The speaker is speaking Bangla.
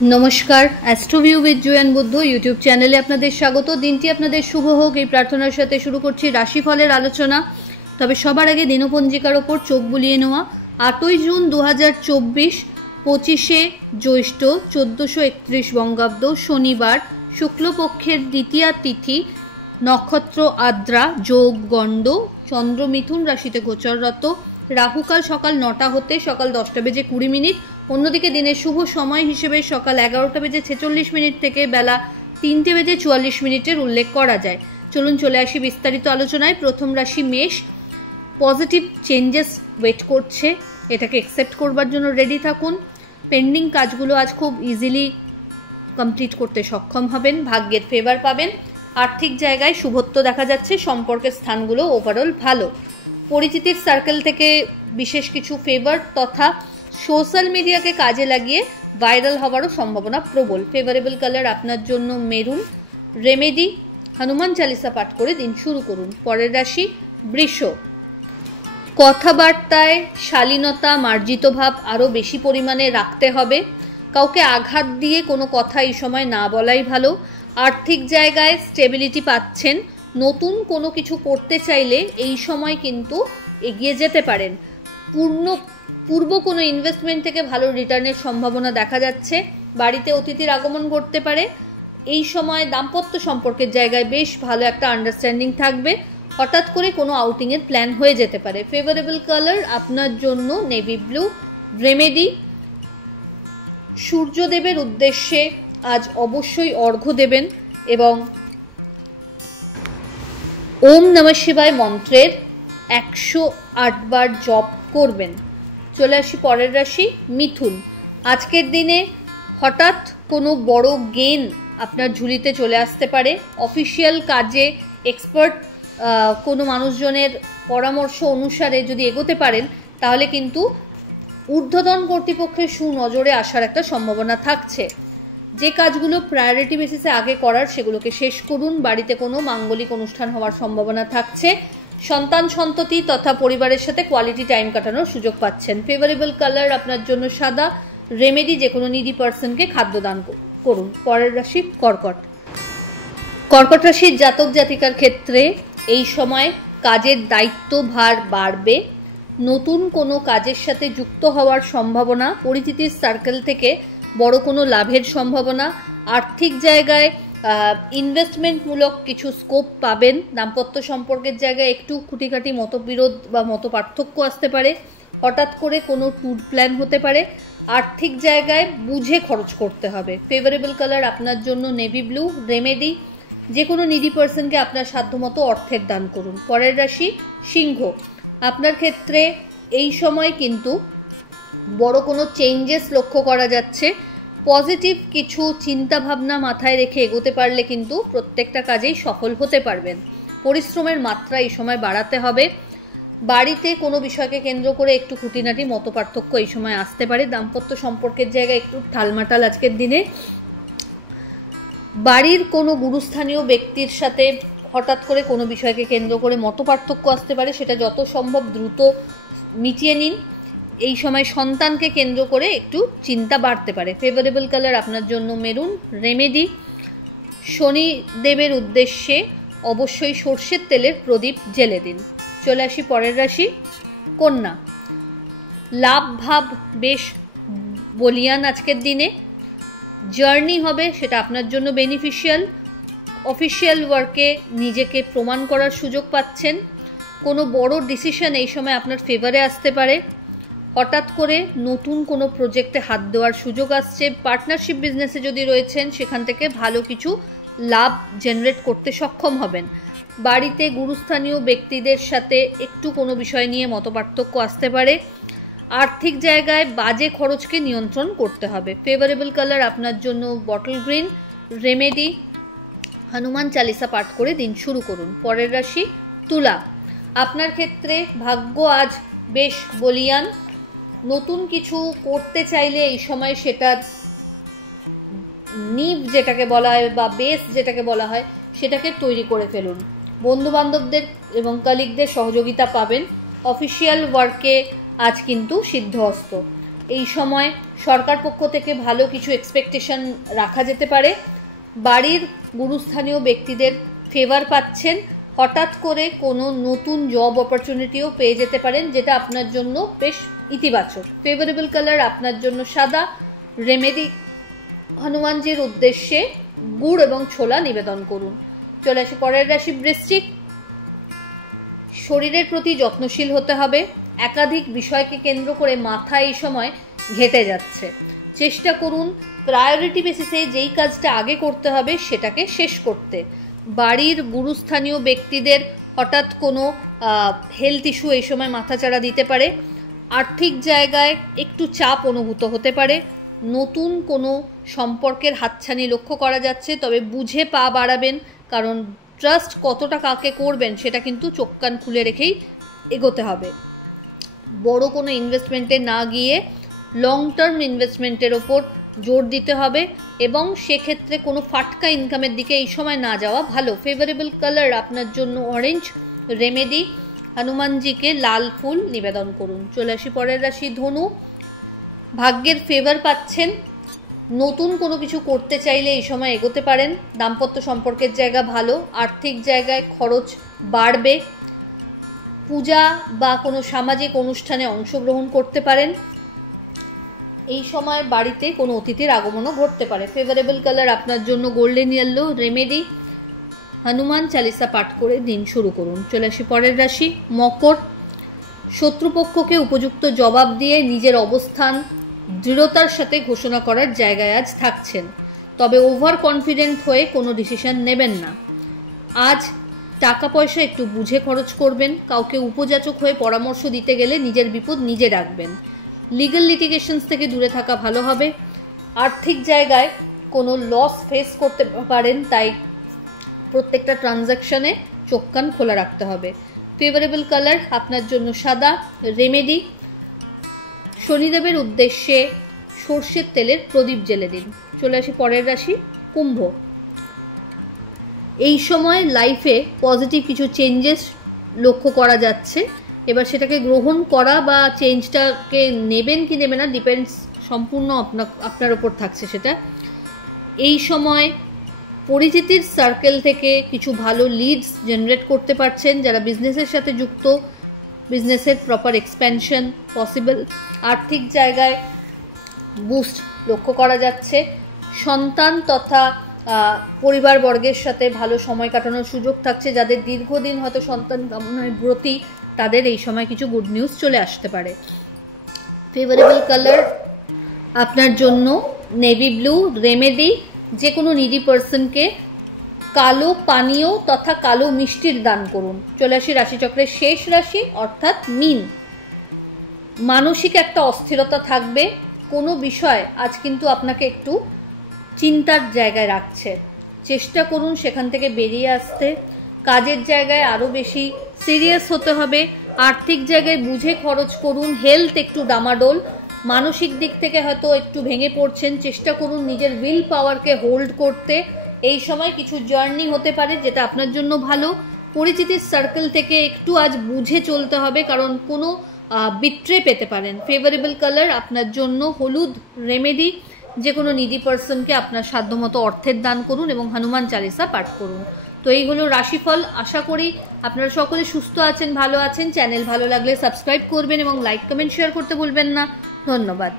নমস্কার, অ্যাস্ট্রোভিউ উইথ জুয়েন বুদ্ধ ইউটিউব চ্যানেলে আপনাদের স্বাগত। দিনটি আপনাদের শুভ হোক এই প্রার্থনার সাথে শুরু করছি রাশিফলের আলোচনা। তবে সবার আগে দিনপঞ্জিকার ওপর চোখ বুলিয়ে নেওয়া। 8ই জুন 2024, 25শে জ্যৈষ্ঠ 1431 বঙ্গাব্দ, শনিবার, শুক্লপক্ষের দ্বিতীয়া তিথি, নক্ষত্র আদ্রা, যোগ গণ্ড, চন্দ্র মিথুন রাশিতে গোচররত। রাহুকাল সকাল 9টা হতে সকাল 10টা বেজে 20 মিনিট। অন্যদিকে দিনের শুভ সময় হিসেবে সকাল 11টা বেজে 46 মিনিট থেকে বেলা 3টে বেজে 44 মিনিটের উল্লেখ করা যায়। চলুন চলে আসি বিস্তারিত আলোচনায়। প্রথম রাশি মেষ। পজিটিভ চেঞ্জেস ওয়েট করছে, এটাকে অ্যাকসেপ্ট করবার জন্য রেডি থাকুন। পেন্ডিং কাজগুলো আজ খুব ইজিলি কমপ্লিট করতে সক্ষম হবেন, ভাগ্যের ফেভার পাবেন। আর্থিক জায়গায় শুভত্ব দেখা যাচ্ছে, সম্পর্কের স্থানগুলো ওভারঅল ভালো। পরিচিতির সার্কেল থেকে বিশেষ কিছু ফেভার তথা সোশ্যাল মিডিয়াকে কাজে লাগিয়ে ভাইরাল হওয়ারও সম্ভাবনা প্রবল। ফেভারেবল কালার আপনার জন্য মেরুন। রেমেডি, হনুমান চালিসা পাঠ করে দিন শুরু করুন। পরের রাশি বৃষ। কথাবার্তায় শালীনতা, মার্জিত ভাব আরও বেশি পরিমাণে রাখতে হবে। কাউকে আঘাত দিয়ে কোনো কথা এই সময় না বলাই ভালো। আর্থিক জায়গায় স্টেবিলিটি পাচ্ছেন। নতুন কোনো কিছু করতে চাইলে এই সময় কিন্তু এগিয়ে যেতে পারেন। পূর্ব কোনো ইনভেস্টমেন্ট থেকে ভালো রিটার্নের সম্ভাবনা দেখা যাচ্ছে। বাড়িতে অতিথির আগমন ঘটতে পারে। এই সময় দাম্পত্য সম্পর্কের জায়গায় বেশ ভালো একটা আন্ডারস্ট্যান্ডিং থাকবে। হঠাৎ করে কোনো আউটিংয়ের প্ল্যান হয়ে যেতে পারে। ফেভারেবল কালার আপনার জন্য নেভি ব্লু। রেমেডি, সূর্যদেবের উদ্দেশ্যে আজ অবশ্যই অর্ঘ্য দেবেন এবং ওম নমঃ শিবায় মন্ত্রের 108 বার জপ করবেন। চলে আসি পরের রাশি মিথুন। আজকের দিনে হঠাৎ কোনো বড় গেইন আপনার ঝুলিতে চলে আসতে পারে। অফিসিয়াল কাজে এক্সপার্ট কোনো মানুষজনের পরামর্শ অনুসারে যদি এগোতে পারেন তাহলে কিন্তু ঊর্ধ্বতন কর্তৃপক্ষের সুনজরে আসার একটা সম্ভাবনা থাকছে। যে কাজগুলো প্রায়োরিটি বেসিসে আগে করার সেগুলোকে শেষ করুন। বাড়িতে কোনো মাঙ্গলিক অনুষ্ঠান হওয়ার সম্ভাবনা থাকছে। সন্তান সন্ততি তথা পরিবারের সাথে কোয়ালিটি টাইম কাটানোর সুযোগ পাচ্ছেন। ফেভারেবল কালার আপনার জন্য সাদা। রেমেডি, যে কোনো নিডি পার্সনকে খাদ্য দান করুন। পরের রাশি কর্কট। কর্কট রাশির জাতক জাতিকার ক্ষেত্রে এই সময় কাজের দায়িত্বভার বাড়বে। নতুন কোনো কাজের সাথে যুক্ত হওয়ার সম্ভাবনা। পরিচিতির সার্কেল থেকে বড় কোনো লাভের সম্ভাবনা। আর্থিক জায়গায় ইনভেস্টমেন্টমূলক কিছু স্কোপ পাবেন। দাম্পত্য সম্পর্কের জায়গায় একটু খুঁটিখাটি মতবিরোধ বা মতপার্থক্য আসতে পারে। হঠাৎ করে কোনো ট্যুর প্ল্যান হতে পারে। আর্থিক জায়গায় বুঝে খরচ করতে হবে। ফেভারেবল কালার আপনার জন্য নেভি ব্লু। রেমেডি, যে কোনো নিডি পার্সনকে আপনার সাধ্যমতো অর্থের দান করুন। পরের রাশি সিংহ। আপনার ক্ষেত্রে এই সময় কিন্তু বড় কোনো চেঞ্জেস লক্ষ্য করা যাচ্ছে। পজিটিভ কিছু চিন্তাভাবনা মাথায় রেখে এগোতে পারলে কিন্তু প্রত্যেকটা কাজেই সফল হতে পারবেন। পরিশ্রমের মাত্রা এই সময় বাড়াতে হবে। বাড়িতে কোনো বিষয়কে কেন্দ্র করে একটু খুঁটিনাটি মতপার্থক্য এই সময় আসতে পারে। দাম্পত্য সম্পর্কের জায়গায় একটু ঠালমাটাল আজকের দিনে। বাড়ির কোনো গুরুস্থানীয় ব্যক্তির সাথে হঠাৎ করে কোনো বিষয়কে কেন্দ্র করে মতপার্থক্য আসতে পারে, সেটা যত সম্ভব দ্রুত মিটিয়ে নিন। এই সময় সন্তানকে কেন্দ্র করে একটু চিন্তা বাড়তে পারে। ফেভারেবল কালার আপনার জন্য মেরুন। রেমেডি, শনিদেবের উদ্দেশ্যে অবশ্যই সর্ষের তেলের প্রদীপ জ্বেলে দিন। চলে আসি পরের রাশি কন্যা। লাভ ভাব বেশ বলিয়ান আজকের দিনে। জার্নি হবে, সেটা আপনার জন্য বেনিফিশিয়াল। অফিসিয়াল ওয়ার্কে নিজেকে প্রমাণ করার সুযোগ পাচ্ছেন। কোনো বড় ডিসিশন এই সময় আপনার ফেভারে আসতে পারে। হঠাৎ করে নতুন কোনো প্রজেক্টে হাত দেওয়ার সুযোগ আসছে। পার্টনারশিপ বিজনেসে যদি রয়েছেন সেখান থেকে ভালো কিছু লাভ জেনারেট করতে সক্ষম হবেন। বাড়িতে গুরুস্থানীয় ব্যক্তিদের সাথে একটু কোনো বিষয় নিয়ে মতপার্থক্য আসতে পারে। আর্থিক জায়গায় বাজে খরচকে নিয়ন্ত্রণ করতে হবে। ফেভারেবল কালার আপনার জন্য bottle green. Remedy, Hanuman Chalisa পাঠ করে দিন শুরু করুন। পরের রাশি তুলা। আপনার ক্ষেত্রে ভাগ্য আজ বেশ বলিয়ান। নতুন কিছু করতে চাইলে এই সময় সেটা নিভ যেটাকে বলা হয় বা বেস যেটাকে বলা হয় সেটাকে তৈরি করে ফেলুন। বন্ধুবান্ধবদের এবং কলিগদের সহযোগিতা পাবেন। অফিসিয়াল ওয়ার্কে আজ কিন্তু সিদ্ধহস্ত। এই সময় সরকার পক্ষ থেকে ভালো কিছু এক্সপেকটেশন রাখা যেতে পারে। বাড়ির গুরুস্থানীয় ব্যক্তিদের ফেভার পাচ্ছেন। হঠাৎ করে কোনো নতুন জব অপরচুনিটিও পেয়ে যেতে পারেন, যেটা আপনার জন্য বেশ ইতিবাচক। ফেভারেবল কালার আপনার জন্য সাদা। রেমেডি, হনুমানজির উদ্দেশ্যে গুড় এবং ছোলা নিবেদন করুন। চলে আসি পরের রাশি বৃশ্চিক। শরীরের প্রতি যত্নশীল হতে হবে। একাধিক বিষয়কে কেন্দ্র করে মাথা এই সময় ঘেঁটে যাচ্ছে। চেষ্টা করুন প্রায়োরিটি বেসিসে যেই কাজটা আগে করতে হবে সেটাকে শেষ করতে। বাড়ির গুরুস্থানীয় ব্যক্তিদের হঠাৎ কোনো হেলথ ইস্যু এই সময় মাথাচাড়া দিতে পারে। আর্থিক জায়গায় একটু চাপ অনুভূত হতে পারে। নতুন কোনো সম্পর্কের হাতছানি লক্ষ্য করা যাচ্ছে, তবে বুঝে পা বাড়াবেন, কারণ ট্রাস্ট কতটা কাকে করবেন সেটা কিন্তু চোখ কান খুলে রেখেই এগোতে হবে। বড় কোনো ইনভেস্টমেন্টে না গিয়ে লং টার্ম ইনভেস্টমেন্টের ওপর জোর দিতে হবে এবং সেক্ষেত্রে কোনো ফাটকা ইনকামের দিকে এই সময় না যাওয়া ভালো। ফেভারেবল কালার আপনার জন্য অরেঞ্জ। রেমেডি, হনুমানজিকে লাল ফুল নিবেদন করুন। চলে আসি পরের রাশি ধনু। ভাগ্যের ফেভার পাচ্ছেন। নতুন কোনো কিছু করতে চাইলে এই সময় এগোতে পারেন। দাম্পত্য সম্পর্কের জায়গা ভালো। আর্থিক জায়গায় খরচ বাড়বে। পূজা বা কোনো সামাজিক অনুষ্ঠানে অংশগ্রহণ করতে পারেন। এই সময় বাড়িতে কোনো অতিথির আগমনও ঘটতে পারে। ফেভারেবল কালার আপনার জন্য golden yellow. Remedy, Hanuman Chalisa পাঠ করে দিন শুরু করুন। চলে আসি পরের রাশি মকর। শত্রুপক্ষকে উপযুক্ত জবাব দিয়ে নিজের অবস্থান দৃঢ়তার সাথে ঘোষণা করার জায়গায় আজ থাকছেন, তবে ওভার কনফিডেন্ট হয়ে কোনো ডিসিশন নেবেন না। আজ টাকা পয়সা একটু বুঝে খরচ করবেন। কাউকে উপযাচক হয়ে পরামর্শ দিতে গেলে নিজের বিপদ নিজে রাখবেন। লিগ্যাল লিটিগেশনস থেকে দূরে থাকা ভালো হবে। আর্থিক জায়গায় কোনো লস ফেস করতে পারেন, তাই প্রত্যেকটা ট্রানজ্যাকশানে চোখ কান খোলা রাখতে হবে। ফেভারেবল কালার আপনার জন্য সাদা। রেমেডি, শনিদেবের উদ্দেশ্যে সর্ষের তেলের প্রদীপ জ্বেলে দিন। চলে আসি পরের রাশি কুম্ভ। এই সময় লাইফে পজিটিভ কিছু চেঞ্জেস লক্ষ্য করা যাচ্ছে। এবার সেটাকে গ্রহণ করা বা চেঞ্জটাকে নেবেন কি নেবে না ডিপেন্ডস, সম্পূর্ণ আপনার ওপর থাকছে সেটা। এই সময় পরিচিতির সার্কেল থেকে কিছু ভালো লিডস জেনারেট করতে পারছেন। যারা বিজনেসের সাথে যুক্ত, বিজনেসের প্রপার এক্সপ্যানশন পসিবল। আর্থিক জায়গায় বুস্ট লক্ষ্য করা যাচ্ছে। সন্তান তথা পরিবারবর্গের সাথে ভালো সময় কাটানোর সুযোগ থাকছে। যাদের দীর্ঘদিন হয়তো সন্তান কামনায় ব্রতী, তাদের এই সময় কিছু গুড নিউজ চলে আসতে পারে। ফেভারেবল কালার আপনার জন্য নেভি ব্লু। রেমেডি, যে কোনো নিডি পার্সনকে কালো পানীয় তথা কালো মিষ্টির দান করুন। চলে আসি রাশিচক্রের শেষ রাশি অর্থাৎ মীন। মানসিক একটা অস্থিরতা থাকবে। কোনো বিষয় আজ কিন্তু আপনাকে একটু চিন্তার জায়গায় রাখছে। চেষ্টা করুন সেখান থেকে বেরিয়ে আসতে। কাজের জায়গায় আরও বেশি সিরিয়াস হতে হবে। আর্থিক জায়গায় বুঝে খরচ করুন। হেলথ একটু ডামাডোল। মানসিক দিক থেকে হয়তো একটু ভেঙে পড়ছেন। চেষ্টা করুন নিজের উইল পাওয়ারকে হোল্ড করতে। এই সময় কিছু জার্নি হতে পারে যেটা আপনার জন্য ভালো। পরিচিতির সার্কেল থেকে একটু আজ বুঝে চলতে হবে, কারণ কোনো বিট্রে পেতে পারেন। ফেভারেবল কালার আপনার জন্য হলুদ। রেমেডি, যে কোনো নিডি পার্সনকে আপনার সাধ্যমতো অর্থের দান করুন এবং হনুমান চালিসা পাঠ করুন। তো এই হলো রাশিফল। আশা করি আপনারা সকলে সুস্থ আছেন, ভালো আছেন। চ্যানেল ভালো লাগলে সাবস্ক্রাইব করবেন এবং লাইক কমেন্ট শেয়ার করতে ভুলবেন না। ধন্যবাদ।